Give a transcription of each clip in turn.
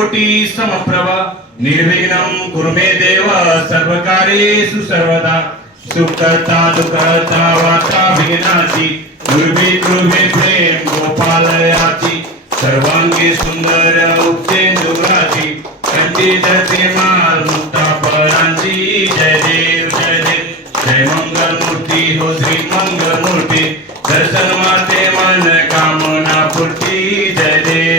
सूर्यकोटि समप्रभ निर्विघ्नं कुरु मे देव सर्वकार्येषु सर्वदा सुखता दुःखता वार्ता विघ्नाची दुर्भि दुर्भि प्रेम गोपालयाची सर्वांगी सुंदर उपचेंदुराची कंठी धरते माल मुक्ता परांची जय देव जय देव जय मंगल मूर्ती हो श्री मंगल मूर्ती दर्शन माते मन कामना पूर्ती जय देव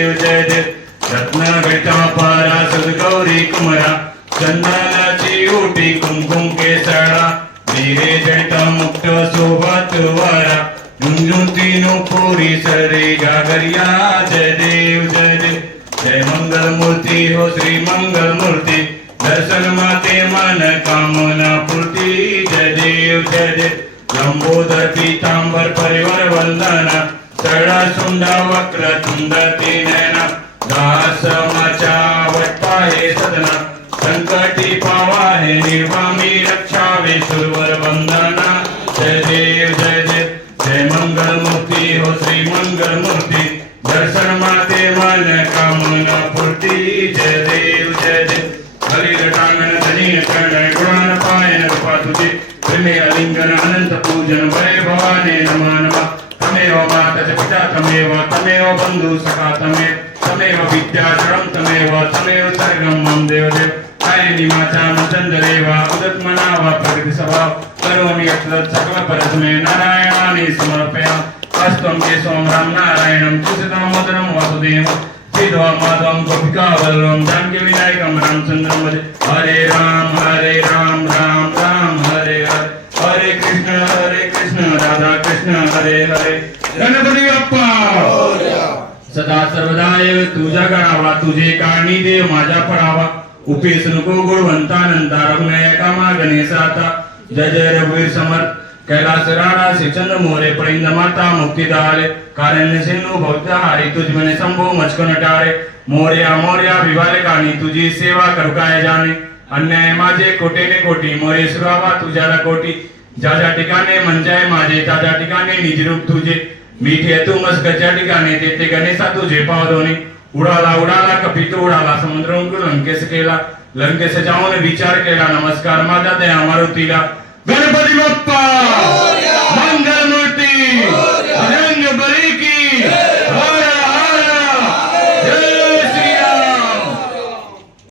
रत्न बेटा पारा सदगौरी कुमरा चंदनाची ओटी कुमकुम केसरा वीरे जट मुक्त सोबत वारा झुंझुंतीनो पुरी सरे गागरिया जय देव जय मंगल मूर्ती हो श्री मंगल मूर्ती दर्शन माते मन कामना पूर्ती जय देव लंबोदर पीतांबर परिवार वंदना सरळा सुंडा वक्र तुंड नयना दास समाचा वट्टा हे सदना संकटी पावा हे निर्वामी रक्षावे सुरवर वंदना जय देव जय मंगल मूर्ती हो श्री मंगल मूर्ती दर्शन माते मन कामना पूर्ती जय देव हरिर टांगण धनीय कर्ण गुणान पायन कृपा तुझे प्रेमे अलिंगन अनंत पूजन वै भवाने नमः नमः तमेव माता च पिता तमेव बंधु सखा तमेव विद्याचरं तमेव सर्गं मम देव कायनि वाचा चंद्रेवा उदत्मनावा प्रकृति स्वभाव करोमि यत् सकल परस्मै नारायणानि समर्पयामि अस्तम केशवं राम नारायणं तुषितं मदनं वासुदेव सीधवा माधवं गोपिका वल्लभं जानकी विनायकं रामचंद्रं भजे हरे राम राम राम हरे हरे हरे कृष्ण राधा कृष्ण हरे हरे गणपती बाप्पा सदा सर्वदा तुझ्या गणावा तुझे कारणी देव माझ्या पडावा उपेस नको गुणवंतानंता रघुनायका मा गणेशाता जय जय रघुवीर समर्थ कैलास राणा श्रीचंद्र मोरे परिंद माता मुक्ति दाले कारण्य सिंधु भक्त हारी तुझ मने संभो मचकन टाळे मोर्या विवाले गाणी तुझी सेवा करू काय जाणे अन्याय माझे कोटेने कोटी मोरे सुरावा तुझ्याला कोटी ज्या ज्या ठिकाणी मंजाय माझे त्या ज्या ठिकाणी निजरूप तुझे मीठे तू मस्कच्या ठिकाणी तेथे गणेशा तुझे पावदोनी उडाला कपित उडाला समुद्र लंकेश केला लंकेश जाऊन विचार केला नमस्कार माझा दया मारुतीला गणपती बाप्पा